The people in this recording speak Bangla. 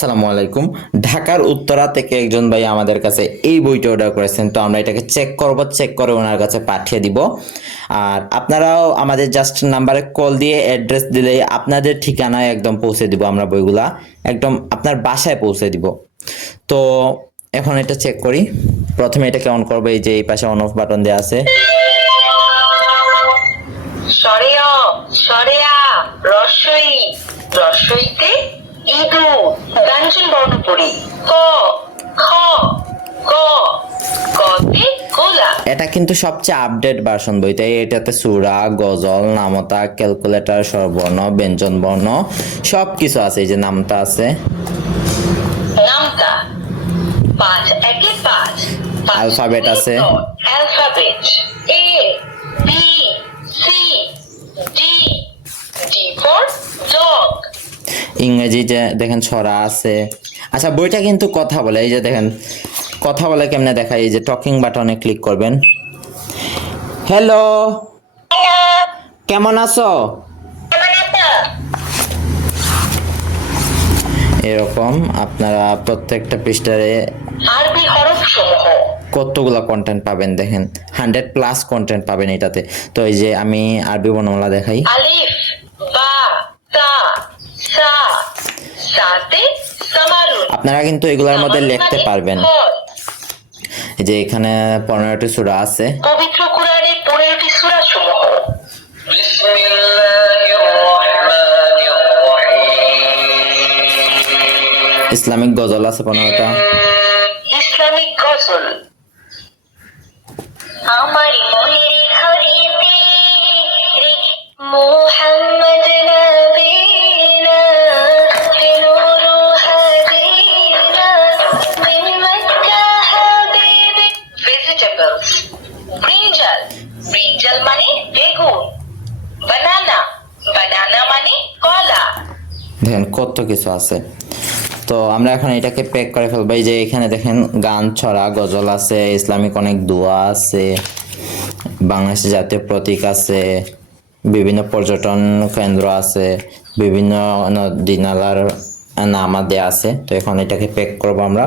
আসসালামু আলাইকুম। ঢাকার উত্তরা থেকে একজন ভাই আমাদের কাছে এই বইটা অর্ডার করেছেন, তো আমরা এটাকে চেক করব, চেক করে ওনার কাছে পাঠিয়ে দিব। আর আপনারাও আমাদের জাস্ট নাম্বারে কল দিয়ে অ্যাড্রেস দিলেই আপনাদের ঠিকানায় একদম পৌঁছে দিব, আমরা বইগুলা একদম আপনার বাসায় পৌঁছে দিব। তো এখন এটা চেক করি। প্রথমে এটাকে অন করবো, এই যে এই পাশে অন অফ বাটন দেওয়া আছে। সরেয়া সরেয়া রসই রসইতে ইদু ব্যঞ্জন বর্ণ পড়ি ক খ গ গতে গোলা। এটা কিন্তু সবচেয়ে আপডেট ভার্সন বই, তাই এটাতে সূরা, গজল, নামতা, ক্যালকুলেটর, স্বরবর্ণ, ব্যঞ্জন বর্ণ সব কিছু আছে। এই যে নামতা আছে, নামতা ৫ একে ৫ অ্যালফাবেট আছে, alphabet A B C D D for dog. ইংরেজি যে দেখেন ছড়া আছে। আচ্ছা, বইটা কিন্তু কথা বলে। এই যে দেখেন কথা বলে কেমনে দেখায়, এই যে টকিং বাটনে ক্লিক করবেন। হ্যালো, কেমন আছো? এরকম আপনারা প্রত্যেকটা পৃষ্ঠারে আরবি হরফ সমূহ কতগুলা কন্টেন্ট পাবেন দেখেন, 100+ কন্টেন্ট পাবেন এটাতে। তো এই যে আমি আরবি বর্ণমালা দেখাই। আলিফ বা তা সা সাতে সামারুন। আপনারা কিন্তু এগুলোর মধ্যে লিখতে পারবেন। এই যে এখানে 15টি সূরা আছে। পবিত্র কোরআনের 15টি সূরা সমূহ। ইসলামিক গজল আছে 15টা। ইসলামিক গজল আমার মনের ঘরেতে মুহাম্মদ নবীনা নূর হাদিনা মিন মক্কা হাবিবি। ভেজিটেবলস ব্রিঞ্জাল, ব্রিঞ্জাল মানে বেগুন। বানানা, বানানা মানে কলা। দেখেন কত কিছু আছে। তো আমরা এখন এটাকে প্যাক করে ফেলবো। এই যে এখানে দেখেন গান, ছড়া, গজল আছে, ইসলামিক অনেক দোয়া আছে, বাংলাদেশের জাতীয় প্রতীক আছে, বিভিন্ন পর্যটন কেন্দ্র আছে, বিভিন্ন নদী নালার নামা দেয়া আছে। তো এখন এটাকে প্যাক করবো আমরা।